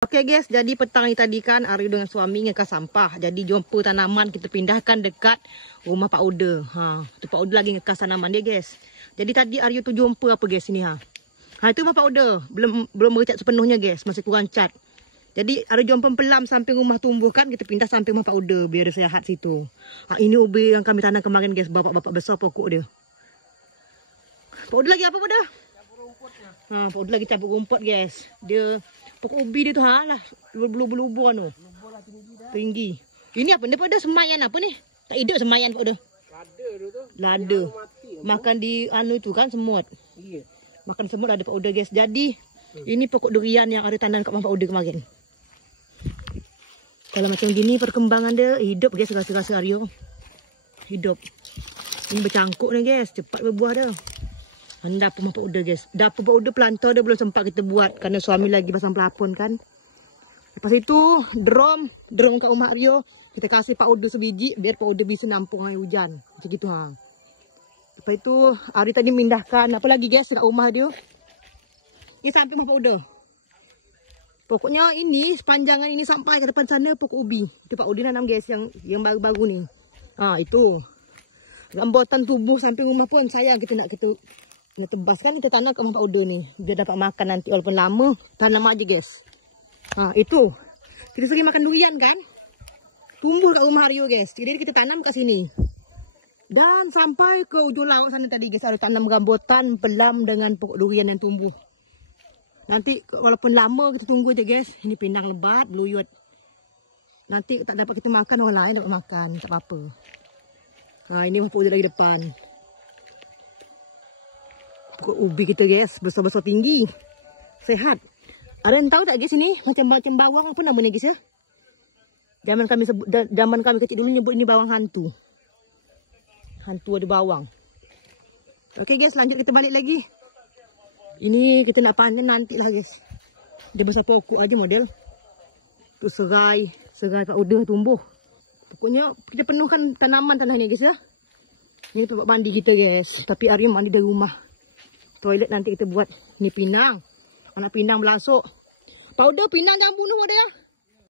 Okey guys, jadi petang ni tadi kan Aryo dengan suami ngangkat sampah. Jadi jumpa tanaman kita pindahkan dekat rumah Pak Oda. Tu Pak Oda lagi ngangkat tanaman dia guys. Jadi tadi Aryo tu jumpa apa guys sini itu rumah Pak Oda. Belum bercat sepenuhnya guys, masih kurang cat. Jadi Aryo jumpa pelam samping rumah tumbuh kan, kita pindah samping rumah Pak Oda biar dia sihat situ. Ini ubi yang kami tanam kemarin guys, bapak-bapak besar pokok dia. Pak Oda lagi apa Pak Oda? Campur rumputnya. Pak Oda lagi campur rumput guys. Dia pokok ubi dia tu lah, bulu-bulu anu. Tinggi. Ini apa? Dia pada semayan apa ni? Tak hidup semayan Pak Oda. Lada dia tu. Lada. Makan di anu itu kan semut. Iya. Makan semut ada Pak Oda guys. Jadi ini pokok durian yang ada tanam kat Pak Oda kemarin. Kalau macam gini perkembangan dia hidup guys, rasa-rasa Aryo. Hidup. Ini bercangkuk ni guys, cepat berbuah dia. Dapur Pak Oda guys. Dapur Pak Oda planter dia belum sempat kita buat kerana suami lagi pasang pelapon kan. Lepas itu drum kat rumah Aryo kita kasih Pak Oda sebiji biar Pak Oda bisa nampung air hujan. Macam gitu Lepas itu Aryo tadi mindahkan apa lagi guys kat rumah dia. Ini sampai rumah Pak Oda. Pokoknya ini sepanjangan ini sampai ke depan sana pokok ubi. Itu Pak Oda nanam guys yang baru-baru ni. Itu. Rambutan tubuh samping rumah pun sayang kita nak tebas kan, kita tanam kat rumah Pak Oda ni. Dia dapat makan nanti walaupun lama, tanam aja guys. Itu. Kita sering makan durian kan? Tumbuh kat rumah Aryo guys. Jadi kita tanam kat sini. Dan sampai ke ujung laut sana tadi guys, ada tanam rambutan, pelam dengan pokok durian yang tumbuh. Nanti walaupun lama kita tunggu je guys. Ini pindang lebat, beluyut. Nanti tak dapat kita makan, orang lain dapat makan. Tak apa-apa. Ini Pak Oda lagi depan. Pokok ubi kita guys, besar-besar tinggi. Sehat. Ada yang tahu tak guys ini? Macam bawang apa namanya guys ya? Zaman kami kecil dulu nyebut ini bawang hantu. Hantu ada bawang. Okey guys, lanjut kita balik lagi. Ini kita nak panen nanti lah guys. Dia besar pokok aja model. Tu serai Pak Oda tumbuh. Pokoknya kita penuhkan tanaman tanah ni guys ya. Ini tempat mandi kita guys. Tapi Aryo mandi dari rumah. Toilet nanti kita buat. Ni pinang. Anak pinang belasuk. Pak Oda pinang jangan bunuh dia.